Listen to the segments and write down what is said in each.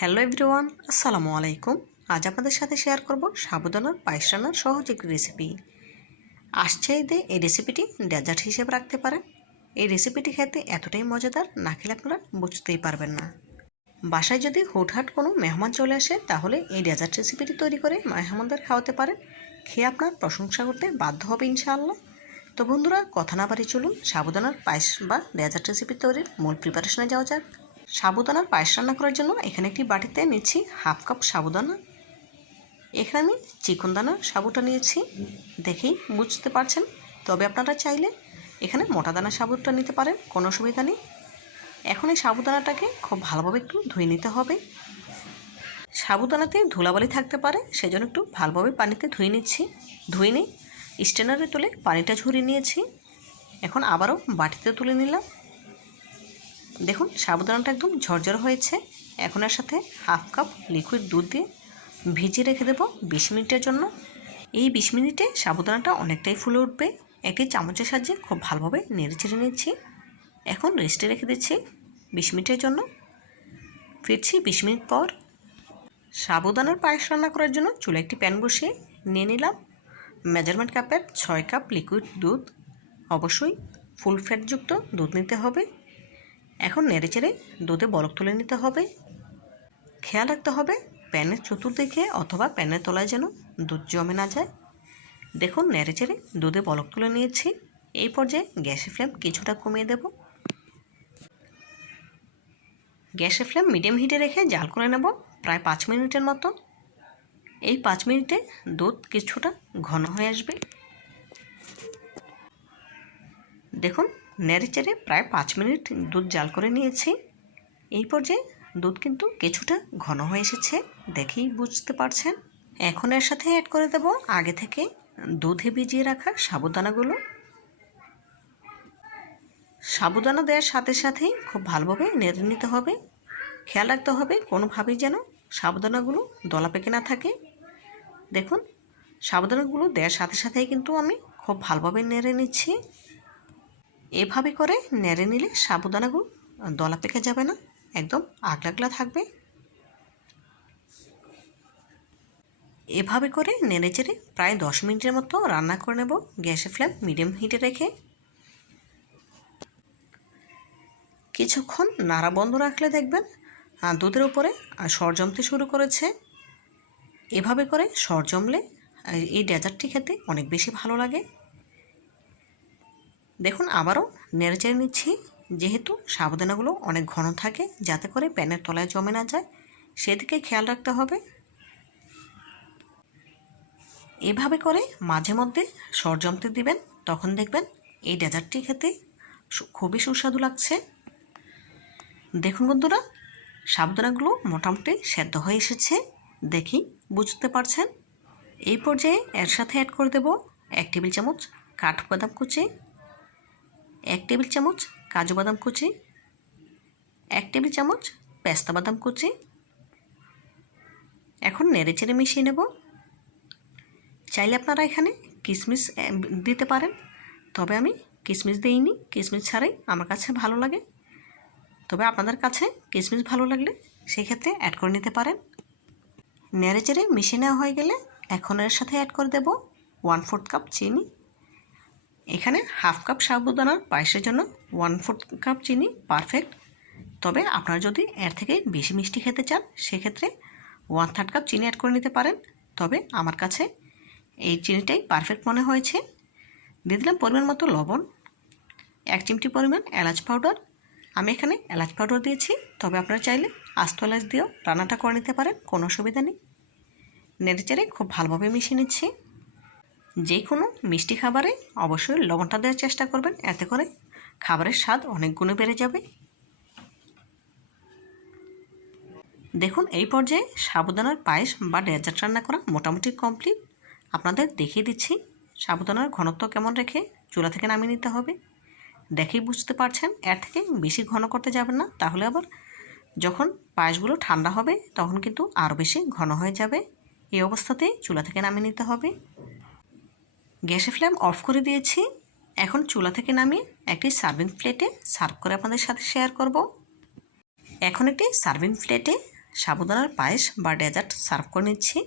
Hello everyone, আসসালামু আলাইকুম। আজ আপনাদের সাথে শেয়ার করব সাবুদানার পায়েস রান্নার সহজ একটি রেসিপি। আসছে ঈদে এই রেসিপিটি ডেজার্ট হিসেবে রাখতে পারেন। এই রেসিপিটি খেতে এতটাই মজাদার, না খেলে আপনারা বুঝতেই পারবেন না। বাসায় যদি হুটহাট কোনো মেহমান চলে আসে, তাহলে এই ডেজার্ট রেসিপিটি তৈরি করে মেহমানদের খাওয়াতে পারেন। খেয়ে আপনার প্রশংসা করতে বাধ্য হবে ইনশাআল্লাহ। তো বন্ধুরা, কথা না বাড়িয়ে চলুন সাবুদানার পায়েস বা ডেজার্ট রেসিপি তৈরির মূল প্রিপারেশনে যাওয়া যাক। সাবুদানার পায়েস রান্না করার জন্য এখানে একটি বাটিতে নিচ্ছি হাফ কাপ সাবুদানা। এখানে আমি চিকনদানা সাবুটা নিয়েছি, দেখেই বুঝতে পারছেন। তবে আপনারা চাইলে এখানে মোটা দানা সাবুটা নিতে পারেন, কোনো অসুবিধা নেই। এখন এই সাবুদানাটাকে খুব ভালোভাবে একটু ধুয়ে নিতে হবে। সাবুদানাতে ধুলাবালি থাকতে পারে, সেজন্য একটু ভালোভাবে পানিতে ধুয়ে নিচ্ছি। ধুয়ে নিই স্ট্রেনারে তুলে পানিটা ঝরিয়ে নিয়েছি। এখন আবারও বাটিতে তুলে নিলাম। দেখুন সাবুদানাটা একদম ঝরঝর হয়েছে। এখন এর সাথে হাফ কাপ লিকুইড দুধ দিয়ে ভিজিয়ে রেখে দেবো 20 মিনিটের জন্য। এই 20 মিনিটে সাবুদানাটা অনেকটাই ফুলে উঠবে। একটি চামচের সাহায্যে খুব ভালোভাবে নেড়ে চেড়ে নিচ্ছি। এখন রেস্টে রেখে দিচ্ছি 20 মিনিটের জন্য। ফিরছি 20 মিনিট পর। সাবুদানার পায়েস রান্না করার জন্য চুলে একটি প্যান বসিয়ে নিয়ে নিলাম মেজারমেন্ট কাপের 6 কাপ লিকুইড দুধ। অবশ্যই ফুল ফ্যাটযুক্ত দুধ নিতে হবে। এখন নেড়েচেড়ে দুধে বলক তুলে নিতে হবে। খেয়াল রাখতে হবে প্যানের চতুর্দিকে অথবা প্যানের তলায় যেন দুধ জমে না যায়। দেখুন নেড়েচেড়ে দুধে বলক তুলে নিয়েছি। এই পর্যায়ে গ্যাসের ফ্লেম কিছুটা কমিয়ে দেব। গ্যাসের ফ্লেম মিডিয়াম হিটে রেখে জাল করে নেব প্রায় 5 মিনিটের মতো। এই 5 মিনিটে দুধ কিছুটা ঘন হয়ে আসবে। দেখুন নেড়েচেড়ে প্রায় 5 মিনিট দুধ জাল করে নিয়েছি। এই পর্যায়ে দুধ কিন্তু কিছুটা ঘন হয়ে এসেছে, দেখেই বুঝতে পারছেন। এখন এর সাথে অ্যাড করে দেব আগে থেকে দুধে ভিজিয়ে রাখা সাবুদানাগুলো। সাবুদানা দেওয়ার সাথে সাথেই খুব ভালোভাবে নেড়ে নিতে হবে। খেয়াল রাখতে হবে কোনোভাবেই যেন সাবুদানাগুলো দলা পেকে না থাকে। দেখুন সাবুদানাগুলো দেওয়ার সাথে সাথেই কিন্তু আমি খুব ভালোভাবে নেড়ে নিচ্ছি। এভাবে করে নেড়ে নিলে সাবুদানাগুলো দলা পেকে যাবে না, একদম আগলা থাকবে। এভাবে করে নেড়েচেড়ে প্রায় 10 মিনিটের মতো রান্না করে নেব গ্যাসের ফ্লেম মিডিয়াম হিটে রেখে। কিছুক্ষণ নাড়া বন্ধ রাখলে দেখবেন দুধের উপরে সর জমতে শুরু করেছে। এভাবে করে সর জমলে এই ডেজার্টটি খেতে অনেক বেশি ভালো লাগে। দেখুন আবারও নেড়েচেড়ে নিচ্ছি। যেহেতু সাবুদানাগুলো অনেক ঘন থাকে, যাতে করে প্যানের তলায় জমে না যায়, সেদিকে খেয়াল রাখতে হবে। এভাবে করে মাঝে মধ্যে সর জমতে দিবেন, তখন দেখবেন এই ডেজার্টটি খেতে খুবই সুস্বাদু লাগছে। দেখুন বন্ধুরা, সাবুদানাগুলো মোটামুটি সেদ্ধ হয়ে এসেছে, দেখি বুঝতে পারছেন। এই পর্যায়ে এর সাথে অ্যাড করে দেব 1 টেবিল চামচ কাঠবাদাম কুচি, 1 টেবিল চামচ কাজু বাদাম কুচি, 1 টেবিল চামচ পেস্তা বাদাম কুচি। এখন নেড়েচেড়ে মিশিয়ে নেব। চাইলে আপনারা এখানে কিশমিশ দিতে পারেন, তবে আমি কিশমিশ দিইনি। কিশমিশ ছাড়াই আমার কাছে ভালো লাগে, তবে আপনাদের কাছে কিশমিশ ভালো লাগলে সেক্ষেত্রে অ্যাড করে নিতে পারেন। নেড়েচেড়ে মিশিয়ে নেওয়া হয়ে গেলে এখন এর সাথে অ্যাড করে দেব 1/4 কাপ চিনি। এখানে হাফ কাপ সাবুদানার পায়েসের জন্য 1/4 কাপ চিনি পারফেক্ট। তবে আপনারা যদি এর থেকে বেশি মিষ্টি খেতে চান, সেক্ষেত্রে 1/3 কাপ চিনি অ্যাড করে নিতে পারেন। তবে আমার কাছে এই চিনিটাই পারফেক্ট মনে হয়েছে। দিয়ে দিলাম পরিমাণ মতো লবণ, 1 চিমটি পরিমাণ এলাচ পাউডার। আমি এখানে এলাচ পাউডার দিয়েছি, তবে আপনারা চাইলে আস্ত এলাচ দিয়েও রান্নাটা করে নিতে পারেন, কোনো অসুবিধা নেই। নেড়েচেড়ে খুব ভালোভাবে মিশিয়ে নিচ্ছি। যে কোনো মিষ্টি খাবারে অবশ্যই লবণটা দেওয়ার চেষ্টা করবেন, এতে করে খাবারের স্বাদ অনেক গুণে বেড়ে যাবে। দেখুন এই পর্যায়ে সাবুদানার পায়েস বা ডেজার্ট রান্না করা মোটামুটি কমপ্লিট। আপনাদের দেখিয়ে দিচ্ছি সাবুদানার ঘনত্ব কেমন রেখে চুলা থেকে নামিয়ে নিতে হবে। দেখেই বুঝতে পারছেন, এর থেকে বেশি ঘন করতে যাবেন না, তাহলে আবার যখন পায়েসগুলো ঠান্ডা হবে তখন কিন্তু আরও বেশি ঘন হয়ে যাবে। এই অবস্থাতে চুলা থেকে নামিয়ে নিতে হবে। গ্যাসের ফ্লেম অফ করে দিয়েছি। এখন চুলা থেকে নামিয়ে একটি সার্ভিং প্লেটে সার্ভ করে আপনাদের সাথে শেয়ার করব। এখন একটি সার্ভিং প্লেটে সাবুদানার পায়েস বা ডেজার্ট সার্ভ করে নিচ্ছি।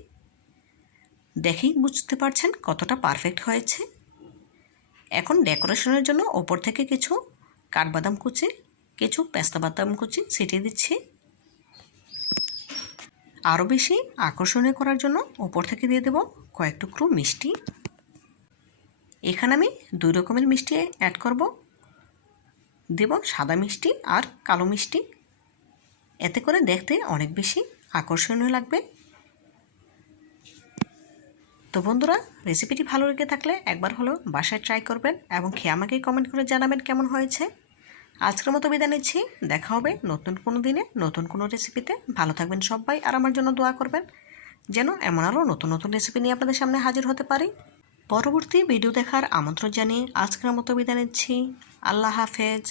দেখেই বুঝতে পারছেন কতটা পারফেক্ট হয়েছে। এখন ডেকোরেশনের জন্য ওপর থেকে কিছু কাঠবাদাম কুচি, কিছু পেস্তা বাদাম কুচি ছিটিয়ে দিচ্ছি। আরও বেশি আকর্ষণীয় করার জন্য ওপর থেকে দিয়ে দেব কয়েক টুকরো মিষ্টি। এখানে আমি 2 রকমের মিষ্টি অ্যাড করব, দেব সাদা মিষ্টি আর কালো মিষ্টি। এতে করে দেখতে অনেক বেশি আকর্ষণীয় লাগবে। তো বন্ধুরা, রেসিপিটি ভালো লেগে থাকলে একবার হলেও বাসায় ট্রাই করবেন এবং খেয়ে আমাকে কমেন্ট করে জানাবেন কেমন হয়েছে। আজকের মতো বিদায় নিচ্ছি। দেখা হবে নতুন কোনো দিনে নতুন কোনো রেসিপিতে। ভালো থাকবেন সবাই আর আমার জন্য দোয়া করবেন যেন এমন আরও নতুন নতুন রেসিপি নিয়ে আপনাদের সামনে হাজির হতে পারি। পরবর্তী ভিডিও দেখার আমন্ত্রণ জানিয়ে আজকের মতো বিদায় নিচ্ছি। আল্লাহ হাফেজ।